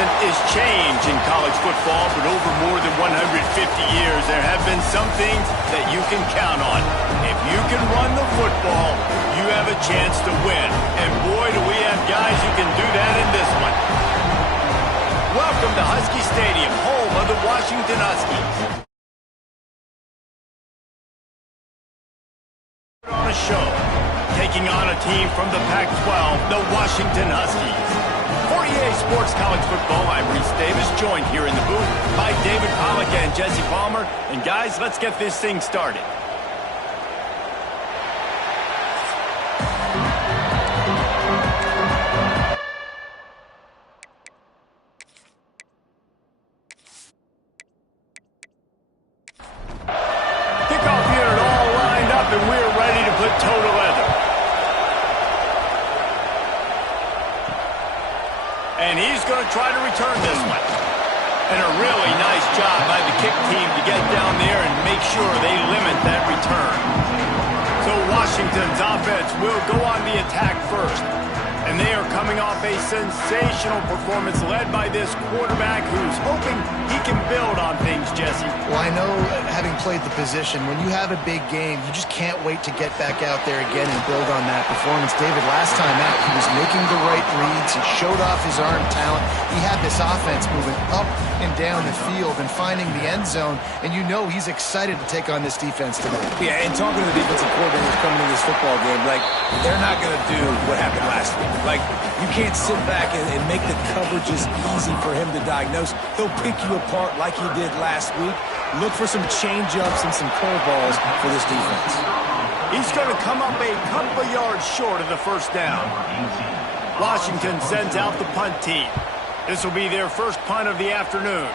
constant is change in college football, but over more than 150 years, there have been some things that you can count on. If you can run the football, you have a chance to win. And boy, do we have guys who can do that in this one. Welcome to Husky Stadium, home of the Washington Huskies. On a show, taking on a team from the Pac-12, the Washington Huskies. For EA Sports College Football, I'm Reese Davis, joined here in the booth by David Pollack and Jesse Palmer. And guys, let's get this thing started. Kickoff unit all lined up, and we're ready to put toe to leather. And he's going to try to return this one. And a really nice job by the kick team to get down there and make sure they limit that return. So Washington's offense will go on the attack first. And they are coming off a sensational performance led by this quarterback who's hoping he can build on things, Jesse. Well, I know, having played the position, when you have a big game, you just can't wait to get back out there again and build on that performance. David, last time out, he was making the right reads. He showed off his arm talent. He had this offense moving up and down the field and finding the end zone. And you know he's excited to take on this defense tonight. Yeah, and talking to the defensive coordinators coming to this football game, like, they're not going to do what happened last week. Like, you can't sit back and make the coverages easy for him to diagnose. He'll pick you apart like he did last week. Look for some change-ups and some curveballs for this defense. He's going to come up a couple of yards short of the first down. Washington sends out the punt team. This will be their first punt of the afternoon.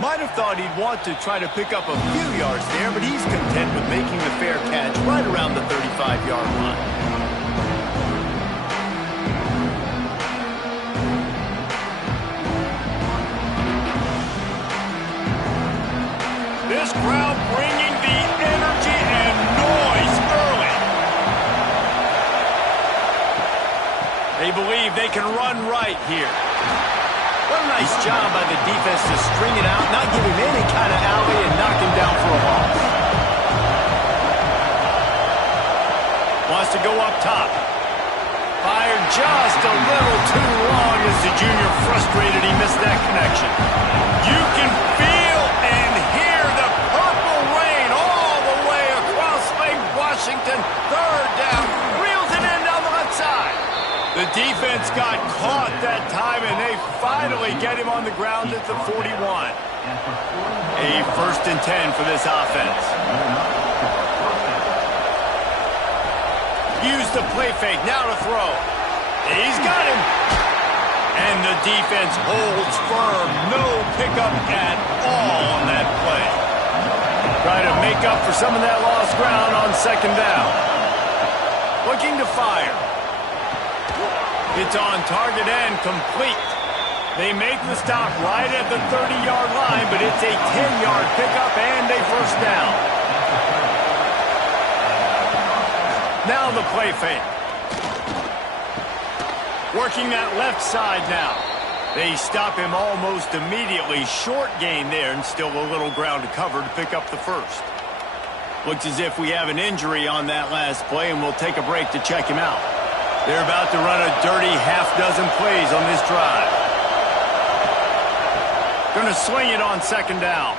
Might have thought he'd want to try to pick up a few yards there, but he's content with making the fair catch right around the 35-yard line. This crowd bringing the energy and noise early. They believe they can run right here. What a nice job by the defense to string it out, not give him any kind of alley, and knock him down for a loss. Wants to go up top. Fired just a little too long as the junior frustrated he missed that connection. You can feel and hear the purple rain all the way across Lake Washington. Third down. Reels it in down the left side. The defense got caught that time, and they finally get him on the ground at the 41. A 1st and 10 for this offense. Use the play fake, now to throw. He's got him. And the defense holds firm. No pickup at all on that play. Try to make up for some of that lost ground on 2nd down. Looking to fire. It's on target and complete. They make the stop right at the 30-yard line, but it's a 10-yard pickup and a 1st down. Now the play fake. Working that left side now. They stop him almost immediately. Short gain there, and still a little ground to cover to pick up the 1st. Looks as if we have an injury on that last play, and we'll take a break to check him out. They're about to run a dirty half-dozen plays on this drive. Going to swing it on 2nd down.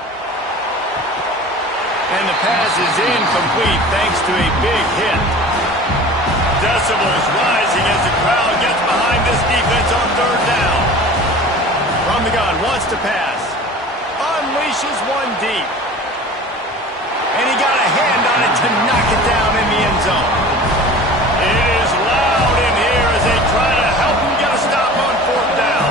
And the pass is incomplete thanks to a big hit. Decibels rising as the crowd gets behind this defense on 3rd down. From the gun, wants to pass. Unleashes one deep. And he got a hand on it to knock it down in the end zone. It is loud in here as they try to help him get a stop on 4th down.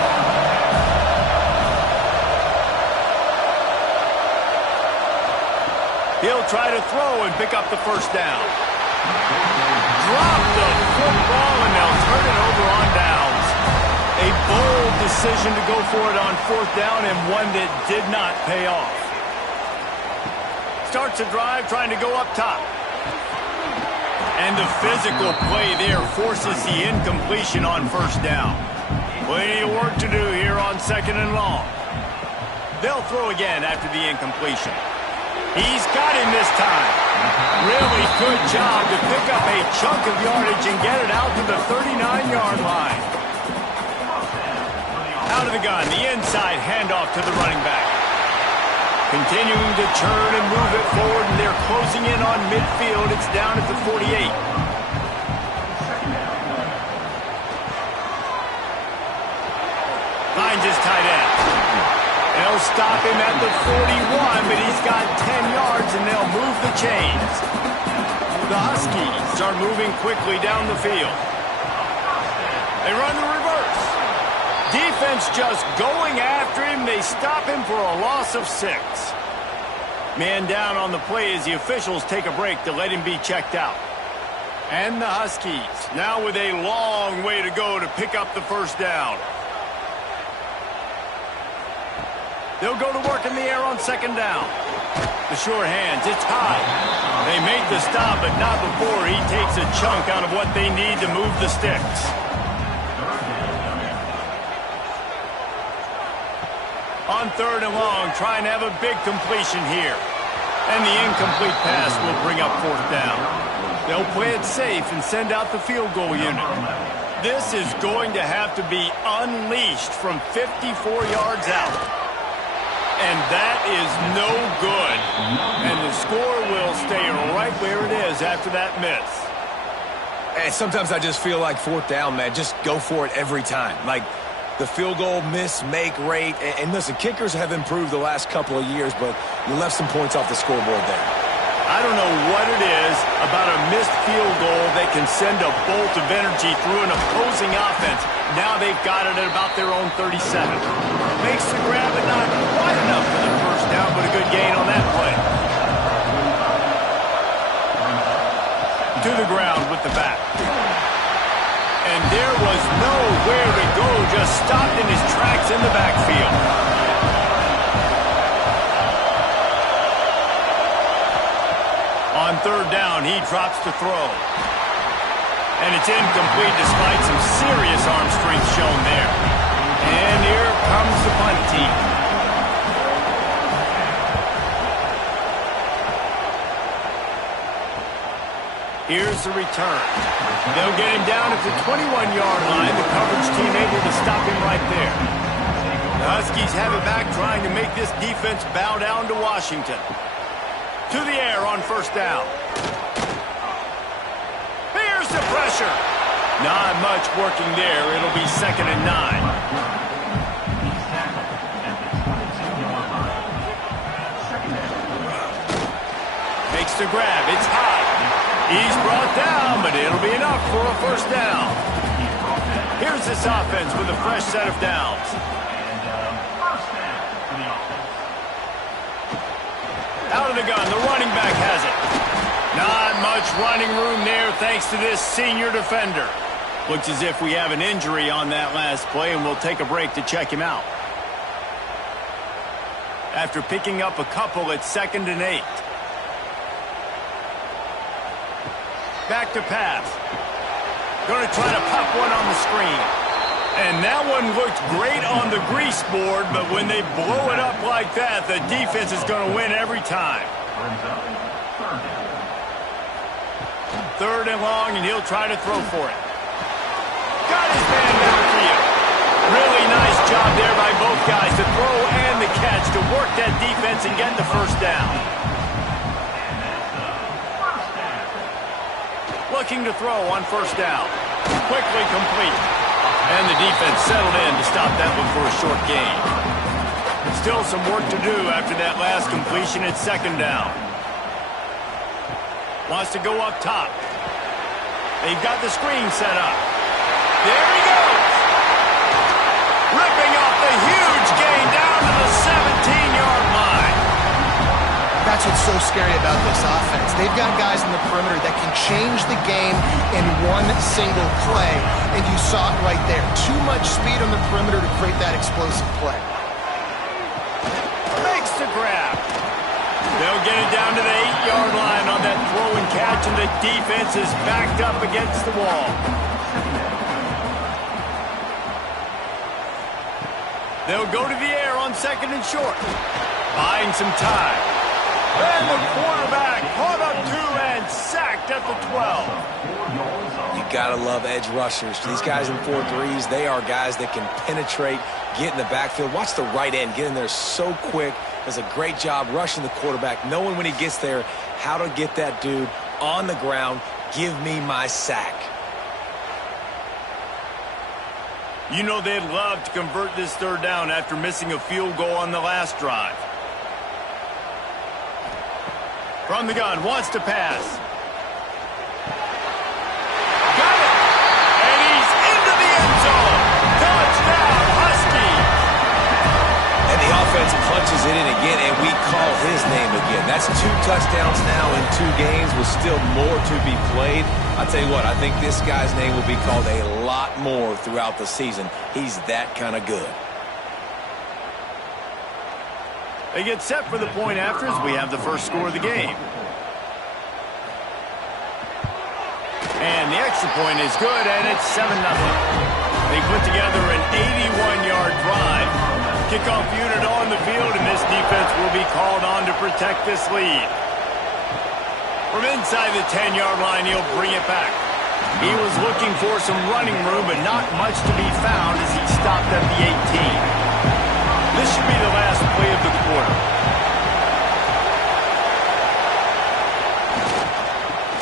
He'll try to throw and pick up the 1st down. Drop the football, and they'll turn it over on downs. A bold decision to go for it on 4th down, and one that did not pay off. Starts a drive trying to go up top. And the physical play there forces the incompletion on 1st down. Plenty of work to do here on 2nd and long. They'll throw again after the incompletion. He's got him this time. Really good job to pick up a chunk of yardage and get it out to the 39-yard line. Out of the gun, the inside handoff to the running back. Continuing to turn and move it forward, and they're closing in on midfield. It's down at the 48. Finds his tight end. They'll stop him at the 41, but he's got 10 yards, and they'll move the chains. The Huskies are moving quickly down the field. They run the reverse. Defense just going after him. They stop him for a loss of 6. Man down on the play as the officials take a break to let him be checked out. And the Huskies now with a long way to go to pick up the first down. They'll go to work in the air on 2nd down. The sure hands, it's high. They make the stop, but not before he takes a chunk out of what they need to move the sticks. On 3rd and long, trying to have a big completion here. And the incomplete pass will bring up 4th down. They'll play it safe and send out the field goal unit. This is going to have to be unleashed from 54 yards out. And that is no good. And the score will stay right where it is after that miss. Hey, sometimes I just feel like 4th down, man. Just go for it every time. Like, the field goal miss-make rate. And listen, kickers have improved the last couple of years, but you left some points off the scoreboard there. I don't know what it is about a missed field goal that can send a bolt of energy through an opposing offense. Now they've got it at about their own 37. Makes the grab, but not quite enough for the first down, but a good gain on that play. To the ground with the back. And there was nowhere to go, just stopped in his tracks in the backfield. On 3rd down, he drops to throw. And it's incomplete despite some serious arm strength shown there. And here comes the punt team. Here's the return. They'll get him down at the 21-yard line. The coverage team able to stop him right there. The Huskies have it back, trying to make this defense bow down to Washington. To the air on 1st down. Here's the pressure. Not much working there. It'll be 2nd and 9. Makes the grab. It's high. He's brought down, but it'll be enough for a 1st down. Here's this offense with a fresh set of downs. Out of the gun, the running back has it. Not much running room there thanks to this senior defender. Looks as if we have an injury on that last play, and we'll take a break to check him out. After picking up a couple at 2nd and 8. Back to pass. Going to try to pop one on the screen. And that one looked great on the grease board, but when they blow it up like that, the defense is going to win every time. 3rd and long, and he'll try to throw for it. Got his man downfield. Really nice job there by both guys to throw and the catch to work that defense and get the 1st down. Looking to throw on 1st down. Quickly complete. And the defense settled in to stop that one for a short gain. Still some work to do after that last completion at 2nd down. Wants to go up top. They've got the screen set up. There he goes. Ripping off the huge gain down to the 17-yard line. That's what's so scary about this offense. They've got guys in the perimeter that can change the game in one single play, and you saw it right there. Too much speed on the perimeter to create that explosive play. Makes the grab. They'll get it down to the 8-yard line on that throw and catch, and the defense is backed up against the wall. They'll go to the air on 2nd and short. Buying some time. And the quarterback caught up to and sacked at the 12. You got to love edge rushers. These guys in 4-3s, they are guys that can penetrate, get in the backfield. Watch the right end get in there so quick. Does a great job rushing the quarterback, knowing when he gets there how to get that dude on the ground. Give me my sack. You know they'd love to convert this 3rd down after missing a field goal on the last drive. From the gun, wants to pass. Got it! And he's into the end zone. Touchdown, Husky! And the offense punches it in again, and we call his name again. That's 2 touchdowns now in 2 games with still more to be played. I'll tell you what, I think this guy's name will be called a lot more throughout the season. He's that kind of good. They get set for the point after as we have the first score of the game. And the extra point is good, and it's 7-0. They put together an 81-yard drive. Kickoff unit on the field, and this defense will be called on to protect this lead. From inside the 10-yard line, he'll bring it back. He was looking for some running room, but not much to be found as he stopped at the 18. This should be the last play of the quarter.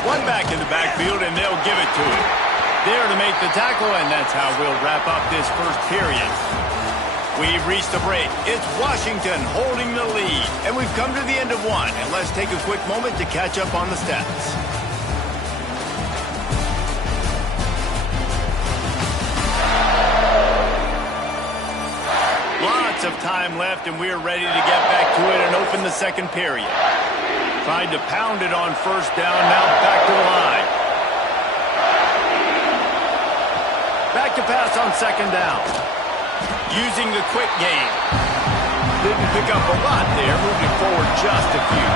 One back in the backfield, and they'll give it to him. There to make the tackle, and that's how we'll wrap up this first period. We've reached the break. It's Washington holding the lead, and we've come to the end of one. And let's take a quick moment to catch up on the stats. Lots of time left, and we're ready to get back to it and open the second period. Tried to pound it on 1st down, now back to the line. Back to pass on 2nd down. Using the quick game. Didn't pick up a lot there, moving forward just a few.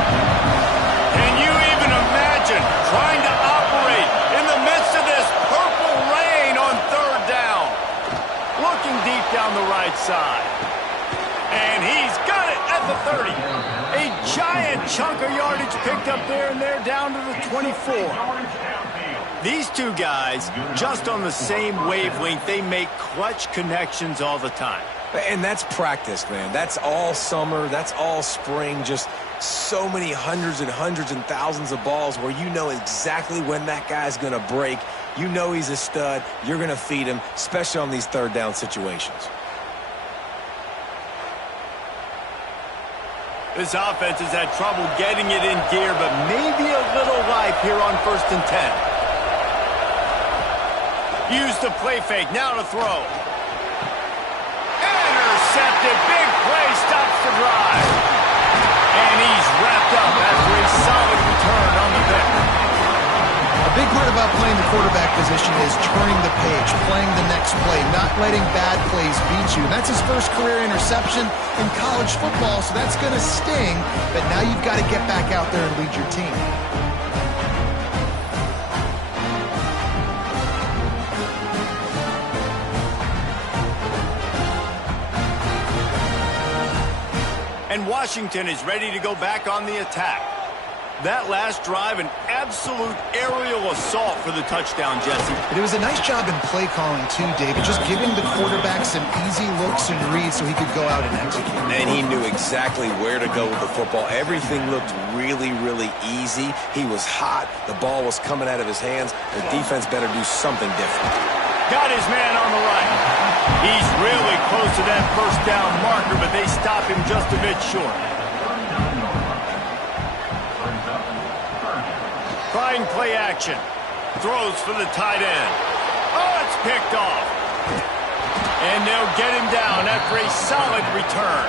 Can you even imagine trying to operate in the midst of this purple rain on 3rd down? Looking deep down the right side. And he's got it at the 30. A giant chunk of yardage picked up there, and they're down to the 24. These two guys, just on the same wavelength, they make clutch connections all the time. And that's practice, man. That's all summer. That's all spring. Just so many hundreds and thousands of balls where you know exactly when that guy's going to break. You know he's a stud. You're going to feed him, especially on these 3rd down situations. This offense has had trouble getting it in gear, but maybe a little life here on 1st and 10. Use the play fake, now to throw. Intercepted, big play, stops the drive. And he's wrapped up after a solid return on the pick. A big part about playing the quarterback position is turning the page, playing the next play, not letting bad plays beat you. And that's his first career interception in college football, so that's going to sting. But now you've got to get back out there and lead your team. And Washington is ready to go back on the attack. That last drive, an absolute aerial assault for the touchdown, Jesse. But it was a nice job in play calling, too, David, just giving the quarterback some easy looks and reads so he could go out and execute. And he knew exactly where to go with the football. Everything looked really, really easy. He was hot. The ball was coming out of his hands. The defense better do something different. Got his man on the right. He's really close to that 1st down marker, but they stop him just a bit short. Trying play action. Throws for the tight end. Oh, it's picked off. And they'll get him down after a solid return.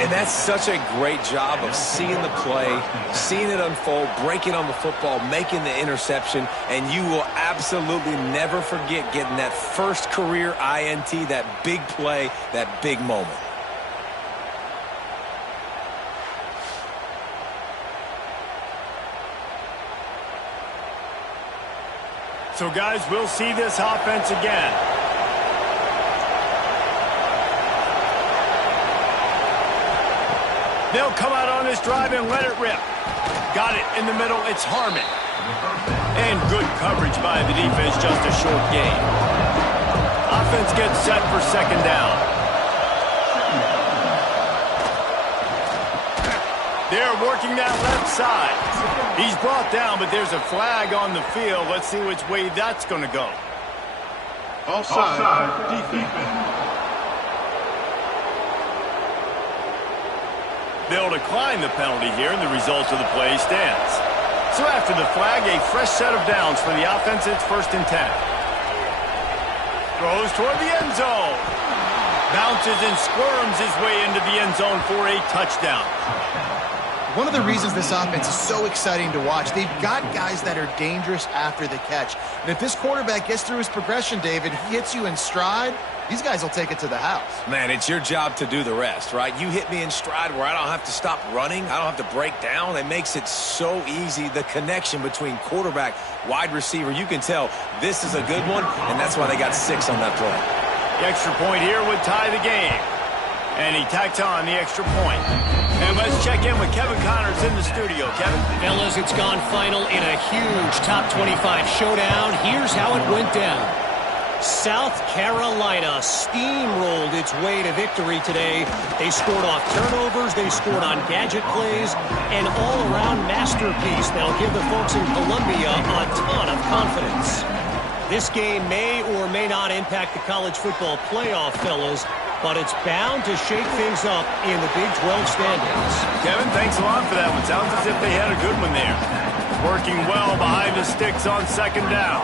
And that's such a great job of seeing the play, seeing it unfold, breaking on the football, making the interception, and you will absolutely never forget getting that first career INT, that big play, that big moment. So, guys, we'll see this offense again. They'll come out on this drive and let it rip. Got it in the middle. It's Harmon. And good coverage by the defense, just a short gain. Offense gets set for second down. They're working that left side. He's brought down, but there's a flag on the field. Let's see which way that's going to go. Offside, defense. They'll decline the penalty here, and the result of the play stands. So after the flag, a fresh set of downs for the offense. It's 1st and 10. Throws toward the end zone. Bounces and squirms his way into the end zone for a touchdown. One of the reasons this offense is so exciting to watch, they've got guys that are dangerous after the catch. And if this quarterback gets through his progression, David, he hits you in stride, these guys will take it to the house. Man, it's your job to do the rest, right? You hit me in stride where I don't have to stop running. I don't have to break down. It makes it so easy. The connection between quarterback, wide receiver, you can tell this is a good one, and that's why they got 6 on that play. The extra point here would tie the game. And he tacks on the extra point. And let's check in with Kevin Connors in the studio. Kevin? Fellas, it's gone final in a huge top 25 showdown. Here's how it went down. South Carolina steamrolled its way to victory today. They scored off turnovers, they scored on gadget plays, an all-around masterpiece that'll give the folks in Columbia a ton of confidence. This game may or may not impact the college football playoff, fellas, but it's bound to shake things up in the Big 12 standings. Kevin, thanks a lot for that one. Sounds as if they had a good one there. Working well behind the sticks on second down.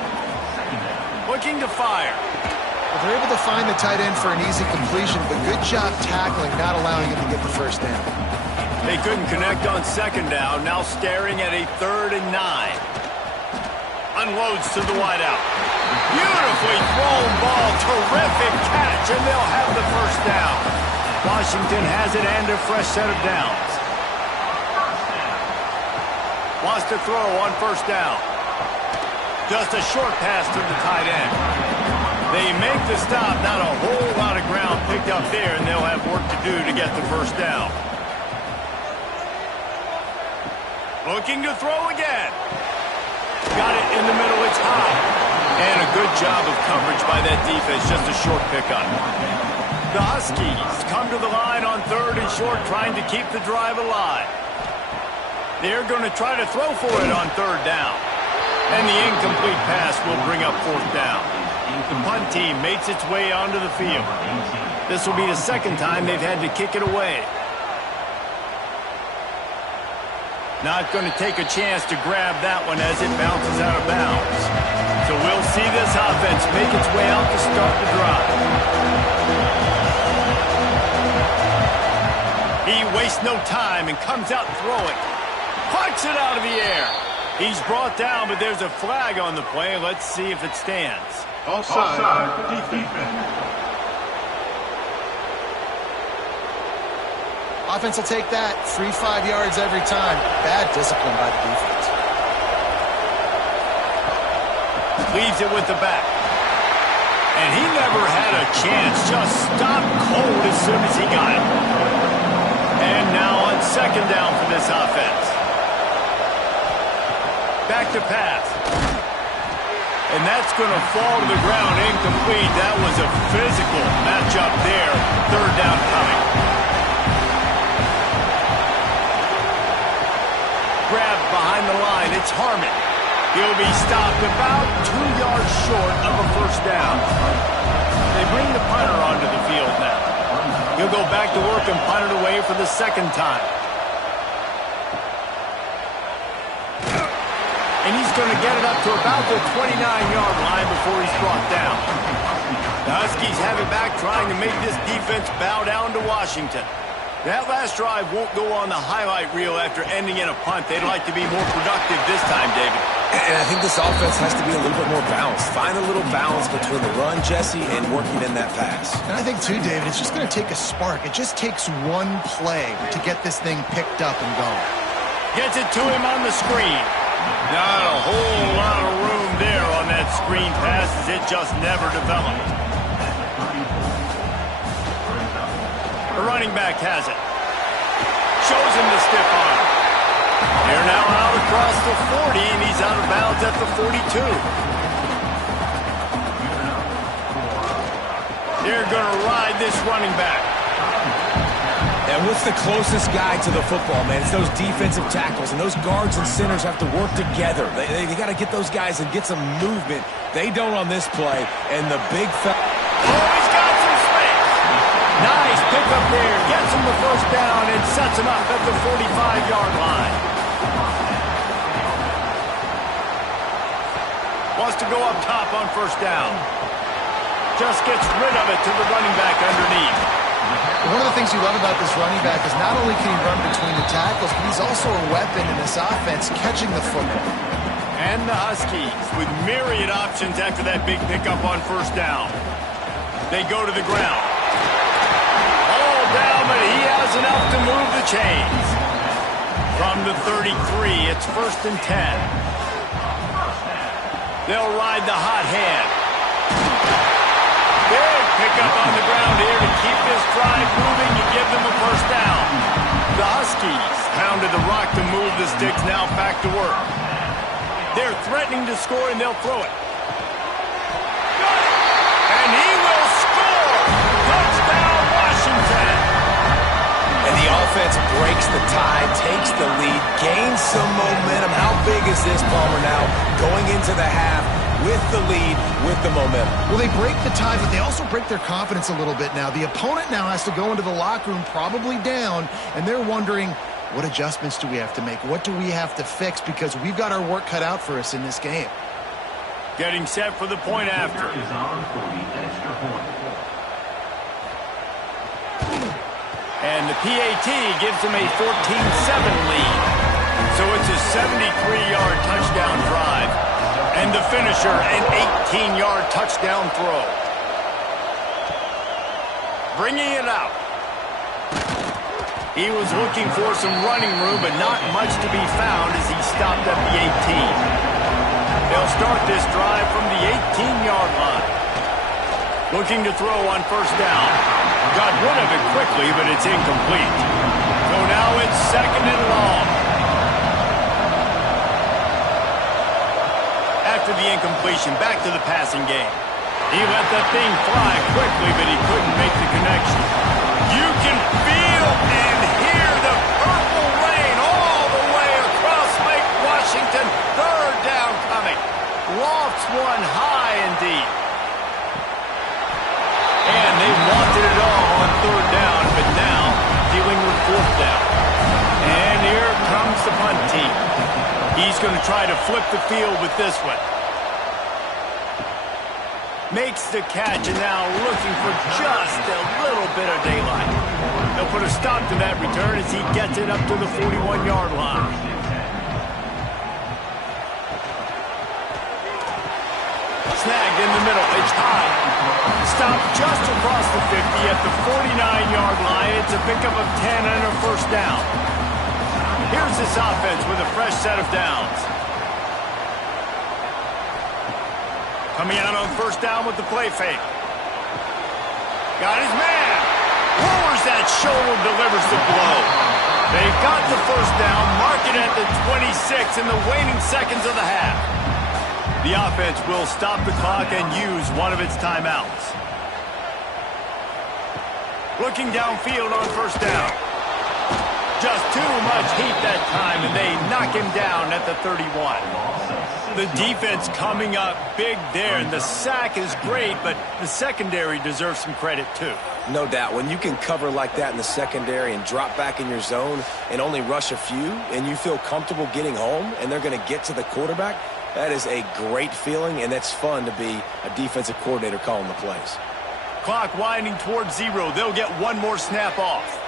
Looking to fire. Well, they're able to find the tight end for an easy completion, but good job tackling, not allowing him to get the first down. They couldn't connect on second down. Now staring at a 3rd and 9. Unloads to the wideout. Beautifully thrown ball. Terrific catch, and they'll have the first down. Washington has it and a fresh set of downs. Wants to throw on 1st down. Just a short pass to the tight end. They make the stop. Not a whole lot of ground picked up there, and they'll have work to do to get the first down. Looking to throw again. Got it in the middle. It's high. And a good job of coverage by that defense. Just a short pickup. The Huskies come to the line on 3rd and short, trying to keep the drive alive. They're going to try to throw for it on 3rd down. And the incomplete pass will bring up 4th down. The punt team makes its way onto the field. This will be the 2nd time they've had to kick it away. Not going to take a chance to grab that one as it bounces out of bounds. So we'll see this offense make its way out to start the drive. He wastes no time and comes out throwing. Pucks it out of the air. He's brought down, but there's a flag on the play. Let's see if it stands. Offside, defense. Offense will take that. 3-5 yards every time. Bad discipline by the defense. Leaves it with the back. And he never had a chance. Just stopped cold as soon as he got it. And now on 2nd down for this offense. Back to pass. And that's going to fall to the ground incomplete. That was a physical matchup there. 3rd down coming. Grabbed behind the line. It's Harmon. He'll be stopped about 2 yards short of a first down. They bring the punter onto the field now. He'll go back to work and punt it away for the 2nd time. And he's going to get it up to about the 29-yard line before he's brought down. The Huskies have it back, trying to make this defense bow down to Washington. That last drive won't go on the highlight reel after ending in a punt. They'd like to be more productive this time, David. And I think this offense has to be a little bit more balanced. Find a little balance between the run, Jesse, and working in that pass. And I think, too, David, it's just going to take a spark. It just takes one play to get this thing picked up and going. Gets it to him on the screen. Not a whole lot of room there on that screen pass, as it just never developed. The running back has it. Shows him the stiff arm. They're now out across the 40, and he's out of bounds at the 42. They're going to ride this running back. And what's the closest guy to the football, man? It's those defensive tackles, and those guards and centers have to work together. They got to get those guys and get some movement. They don't on this play, and the big fella... Oh, he's got some space. Nice pickup there. Gets him the first down and sets him up at the 45-yard line. Wants to go up top on first down. Just gets rid of it to the running back underneath. One of the things you love about this running back is not only can he run between the tackles, but he's also a weapon in this offense, catching the football. And the Huskies with myriad options after that big pickup on first down. They go to the ground. All down, but he has enough to move the chains. From the 33, it's 1st and 10. They'll ride the hot hand. Big pickup on the ground here to keep this drive moving and give them a first down. The Huskies pounded the rock to move the sticks, now back to work. They're threatening to score, and they'll throw it. And he will score! Touchdown, Washington! And the offense breaks the tie, takes the lead, gains some momentum. How big is this, Palmer, now going into the half with the lead, with the momentum? Well, they break the tie, but they also break their confidence a little bit now. The opponent now has to go into the locker room probably down, and they're wondering, what adjustments do we have to make? What do we have to fix? Because we've got our work cut out for us in this game. Getting set for the point after. And the PAT gives them a 14-7 lead. So it's a 73-yard touchdown drive. And the finisher, an 18-yard touchdown throw. Bringing it out. He was looking for some running room, but not much to be found as he stopped at the 18. They'll start this drive from the 18-yard line. Looking to throw on first down. Got rid of it quickly, but it's incomplete. So now it's 2nd and long. After the incompletion, back to the passing game. He let that thing fly quickly, but he couldn't make the connection. You can feel and hear the purple rain all the way across Lake Washington. 3rd down coming. Lofts one high and deep. And they wanted it all on 3rd down, but now dealing with 4th down. And here comes the punt team. He's going to try to flip the field with this one. Makes the catch, and now looking for just a little bit of daylight. They'll put a stop to that return as he gets it up to the 41-yard line. Snagged in the middle. It's high. Stopped just across the 50 at the 49-yard line. It's a pickup of 10 and a first down. Here's this offense with a fresh set of downs. Coming out on first down with the play fake. Got his man. Lowers that shoulder, delivers the blow. They've got the first down, mark it at the 26 in the waning seconds of the half. The offense will stop the clock and use one of its timeouts. Looking downfield on first down. Just too much heat that time, and they knock him down at the 31. The defense coming up big there, and the sack is great, but the secondary deserves some credit too. No doubt. When you can cover like that in the secondary and drop back in your zone and only rush a few, and you feel comfortable getting home, and they're going to get to the quarterback, that is a great feeling, and that's fun to be a defensive coordinator calling the plays. Clock winding towards 0. They'll get one more snap off.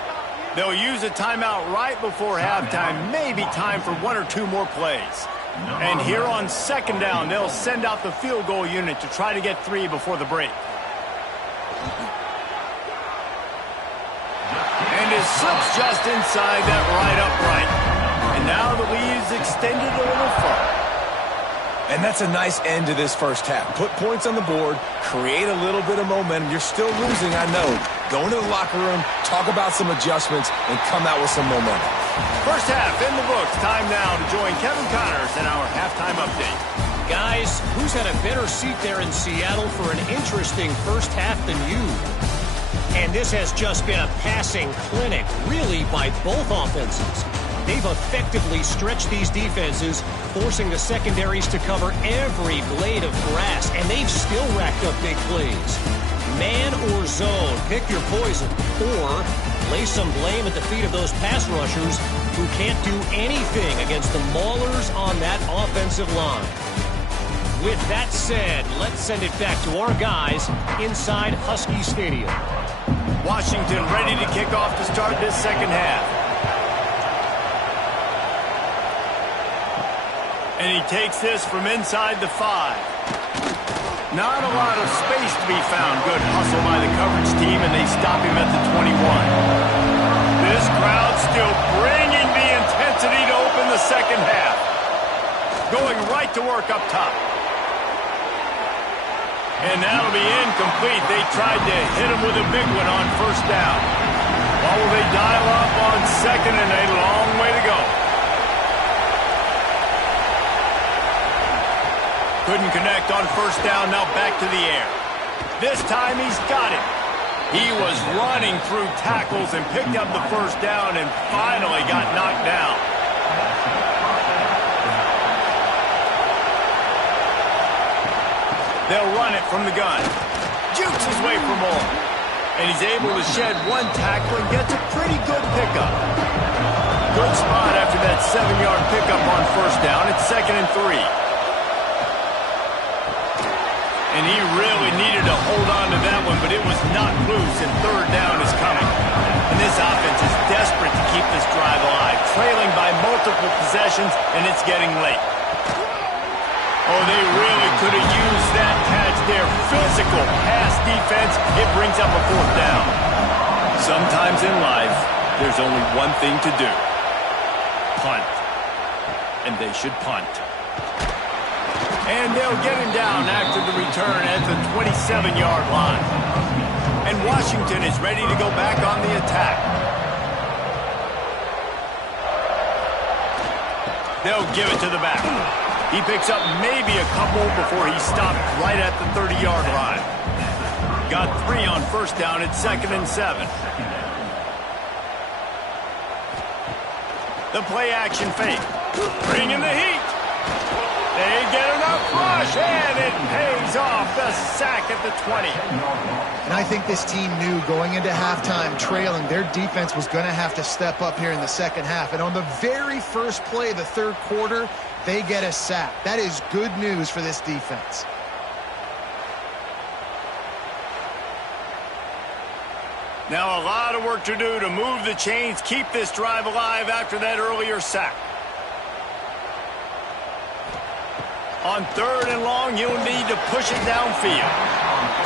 They'll use a timeout right before halftime, maybe time for 1 or 2 more plays. And here on second down, they'll send out the field goal unit to try to get 3 before the break. And it slips just inside that right upright. And now the lead's extended a little further. And that's a nice end to this first half. Put points on the board, create a little bit of momentum. You're still losing, I know, go into the locker room, talk about some adjustments, and come out with some momentum. First half in the books. Time now to join Kevin Connors in our halftime update. Guys, who's had a better seat there in Seattle for an interesting first half than you? And this has just been a passing clinic, really, by both offenses. They've effectively stretched these defenses, forcing the secondaries to cover every blade of grass, and they've still racked up big plays. Man or zone, pick your poison, or lay some blame at the feet of those pass rushers who can't do anything against the maulers on that offensive line. With that said, let's send it back to our guys inside Husky Stadium. Washington ready to kick off to start this second half. And he takes this from inside the 5. Not a lot of space to be found. Good hustle by the coverage team, and they stop him at the 21. This crowd still bringing the intensity to open the second half. Going right to work up top. And that'll be incomplete. They tried to hit him with a big one on first down. What will they dial up on second, and a long way to go. Couldn't connect on first down, now back to the air. This time he's got it. He was running through tackles and picked up the first down and finally got knocked down. They'll run it from the gun. Jukes his way for more. And he's able to shed one tackle and gets a pretty good pickup. Good spot after that 7-yard pickup on first down. It's 2nd and 3. And he really needed to hold on to that one, but it was not loose, and third down is coming. And this offense is desperate to keep this drive alive, trailing by multiple possessions, and it's getting late. Oh, they really could have used that catch there. Physical pass defense. It brings up a fourth down. Sometimes in life, there's only one thing to do. Punt. And they should punt. And they'll get him down after the return at the 27-yard line. And Washington is ready to go back on the attack. They'll give it to the back. He picks up maybe a couple before he stopped right at the 30-yard line. Got 3 on first down at 2nd and 7. The play action fake. Bringing the heat. They get enough rush, and it pays off. The sack at the 20. And I think this team knew going into halftime trailing, their defense was going to have to step up here in the second half. And on the very first play of the third quarter, they get a sack. That is good news for this defense. Now a lot of work to do to move the chains, keep this drive alive after that earlier sack. On 3rd and long, he'll need to push it downfield.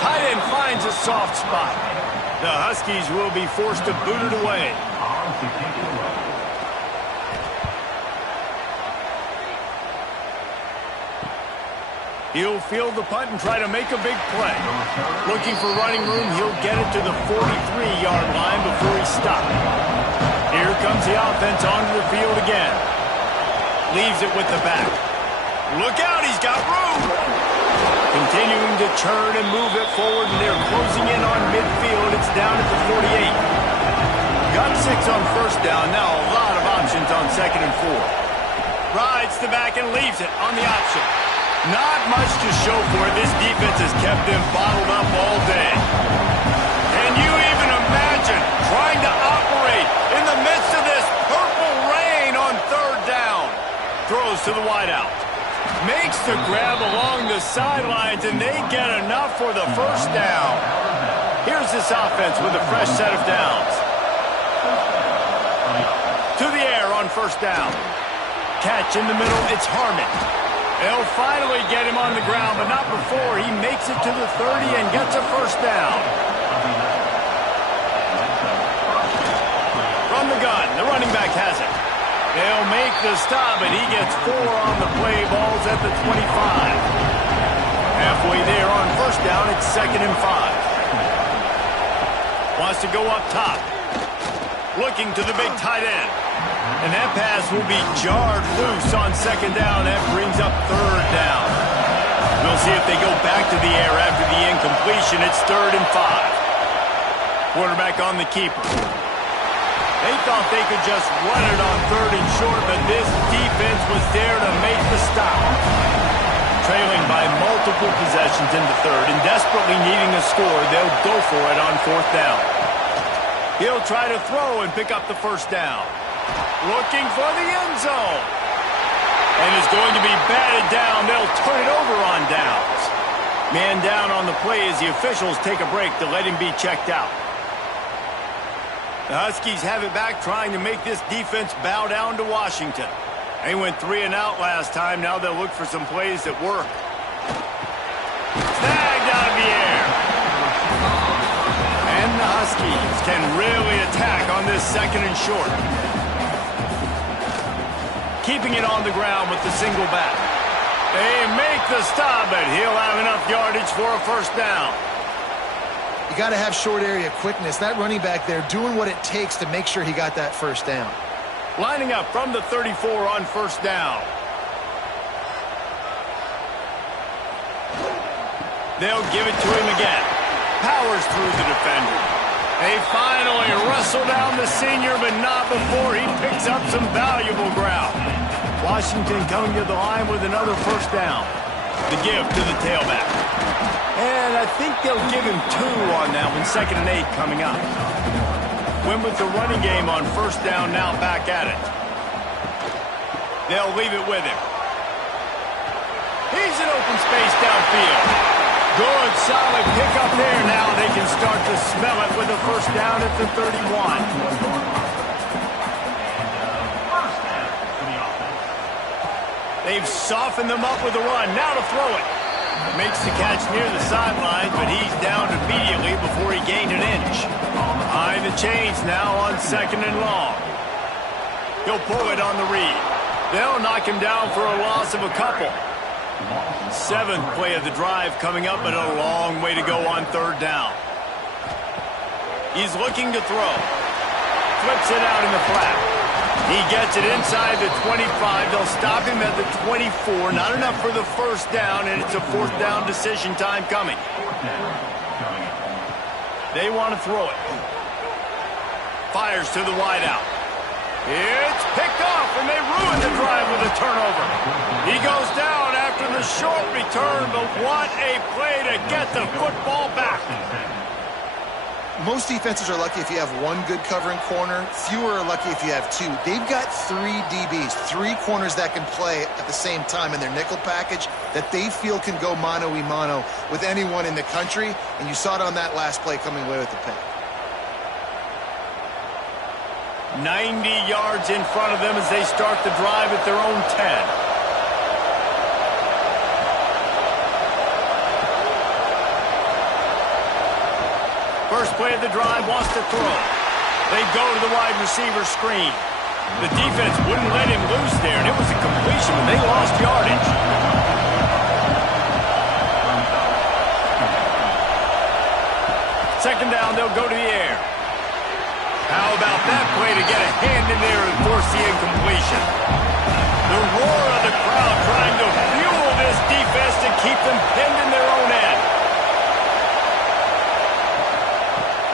Tight end finds a soft spot. The Huskies will be forced to boot it away. He'll field the punt and try to make a big play. Looking for running room, he'll get it to the 43-yard line before he stops. Here comes the offense onto the field again. Leaves it with the back. Look out, he's got room. Continuing to churn and move it forward, and they're closing in on midfield. It's down at the 48. Got 6 on first down. Now a lot of options on 2nd and 4. Rides the back and leaves it on the option. Not much to show for it. This defense has kept them bottled up all day. Can you even imagine trying to operate in the midst of this purple rain on 3rd down? Throws to the wideout. Makes the grab along the sidelines, and they get enough for the first down. Here's this offense with a fresh set of downs. To the air on first down. Catch in the middle, it's Harmon. They'll finally get him on the ground, but not before he makes it to the 30 and gets a first down. From the gun, the running back has it. They'll make the stop, and he gets 4 on the play. Balls at the 25. Halfway there on first down, it's 2nd and 5. Wants to go up top. Looking to the big tight end. And that pass will be jarred loose on second down. That brings up third down. We'll see if they go back to the air after the incompletion. It's 3rd and 5. Quarterback on the keeper. They thought they could just run it on 3rd and short, but this defense was there to make the stop. Trailing by multiple possessions in the 3rd and desperately needing a score, they'll go for it on 4th down. He'll try to throw and pick up the 1st down. Looking for the end zone. And it's going to be batted down. They'll turn it over on downs. Man down on the play as the officials take a break to let him be checked out. The Huskies have it back, trying to make this defense bow down to Washington. They went 3 and out last time. Now they'll look for some plays that work. Snagged out of the air. And the Huskies can really attack on this 2nd and short. Keeping it on the ground with the single back. They make the stop, but he'll have enough yardage for a 1st down. You got to have short area quickness. That running back there doing what it takes to make sure he got that 1st down. Lining up from the 34 on 1st down. They'll give it to him again. Powers through the defender. They finally wrestle down the senior, but not before he picks up some valuable ground. Washington coming to the line with another 1st down. The give to the tailback. And I think they'll give him 2 on that one. 2nd and 8 coming up. Went with the running game on 1st down, now back at it. They'll leave it with him. He's in open space downfield. Good, solid pickup there. Now they can start to smell it with a 1st down at the 31. They've softened them up with a run. Now to throw it. Makes the catch near the sideline, but he's down immediately before he gained an inch. Behind the chains now on 2nd and long. He'll pull it on the read. They'll knock him down for a loss of a couple. 7th play of the drive coming up, but a long way to go on 3rd down. He's looking to throw. Flips it out in the flat. He gets it inside the 25. They'll stop him at the 24. Not enough for the 1st down, and it's a 4th down decision time coming. They want to throw it. Fires to the wideout. It's picked off, and they ruin the drive with a turnover. He goes down after the short return, but what a play to get the football back. Most defenses are lucky if you have 1 good covering corner. Fewer are lucky if you have 2. They've got 3 DBs, 3 corners that can play at the same time in their nickel package that they feel can go mano-a-mano with anyone in the country, and you saw it on that last play coming away with the pick. 90 yards in front of them as they start the drive at their own 10. First play of the drive, wants to throw. They go to the wide receiver screen. The defense wouldn't let him loose there, and it was a completion, but they lost yardage. Second down, they'll go to the air. How about that play to get a hand in there and force the incompletion? The roar of the crowd trying to fuel this defense to keep them pinned in their own end.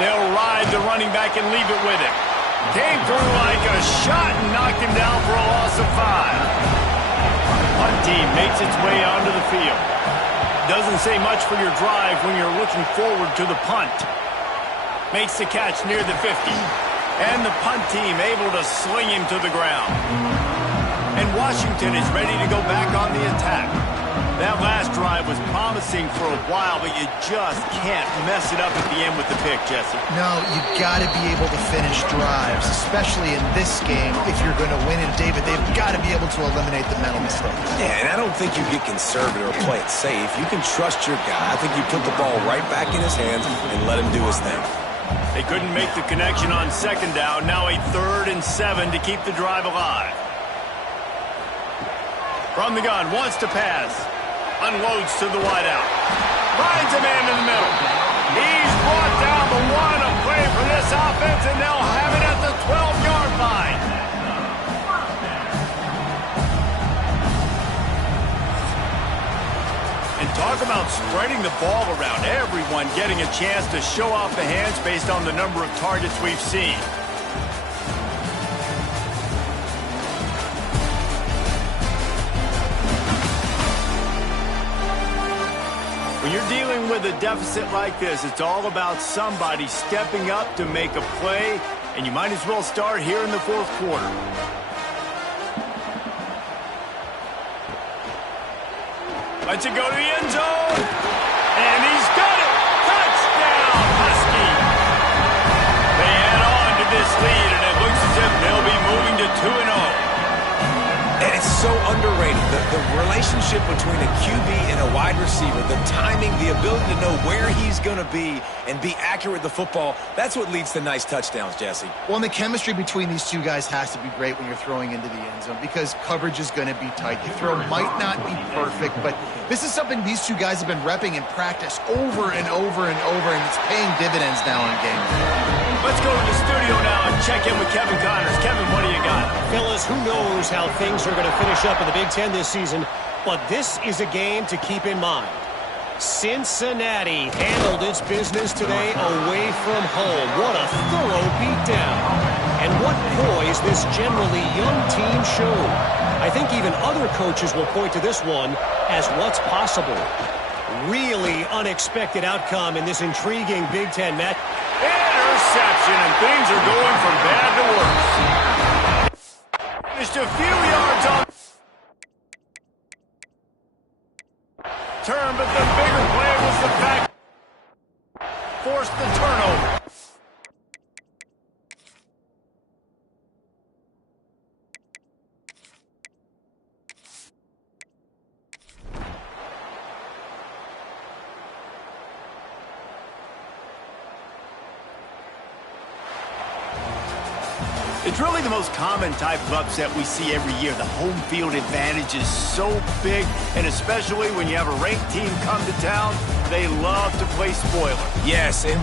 They'll ride the running back and leave it with him. Came through like a shot and knocked him down for a loss of 5. Punt team makes its way onto the field. Doesn't say much for your drive when you're looking forward to the punt. Makes the catch near the 50. And the punt team able to sling him to the ground. And Washington is ready to go back on the attack. That last drive was promising for a while, but you just can't mess it up at the end with the pick, Jesse. No, you got to be able to finish drives, especially in this game. If you're going to win it, David, they've got to be able to eliminate the mental mistakes. Yeah, and I don't think you get conservative or play it safe. You can trust your guy. I think you put the ball right back in his hands and let him do his thing. They couldn't make the connection on second down. Now a 3rd and 7 to keep the drive alive. From the gun, wants to pass. Unloads to the wideout. Finds a man in the middle. He's brought down the 1. A play for this offense, and they'll have it at the 12-yard line. And talk about spreading the ball around. Everyone getting a chance to show off the hands based on the number of targets we've seen. When you're dealing with a deficit like this, it's all about somebody stepping up to make a play, and you might as well start here in the fourth quarter. Lets it go to the end zone, and he's got it! Touchdown, Husky! They add on to this lead, and it looks as if they'll be moving to 2-0. And it's so underrated. The relationship between a QB and a wide receiver, the timing, the ability to know where he's going to be and be accurate with the football, that's what leads to nice touchdowns, Jesse. Well, and the chemistry between these two guys has to be great when you're throwing into the end zone because coverage is going to be tight. The throw might not be perfect, but this is something these two guys have been repping in practice over and over and over, and it's paying dividends now in game. Let's go to the studio now and check in with Kevin Connors. Kevin, what do you got? Fellas, who knows how things are going to finish up in the Big Ten this season, but this is a game to keep in mind. Cincinnati handled its business today away from home. What a thorough beatdown. And what poise this generally young team showed. I think even other coaches will point to this one as what's possible. Really unexpected outcome in this intriguing Big Ten match. Interception, and things are going from bad to worse. Just a few yards on turn, but the bigger play was the fact forced the turnover. It's really the most common type of upset we see every year. The home field advantage is so big, and especially when you have a ranked team come to town, they love to play spoiler. Yes, and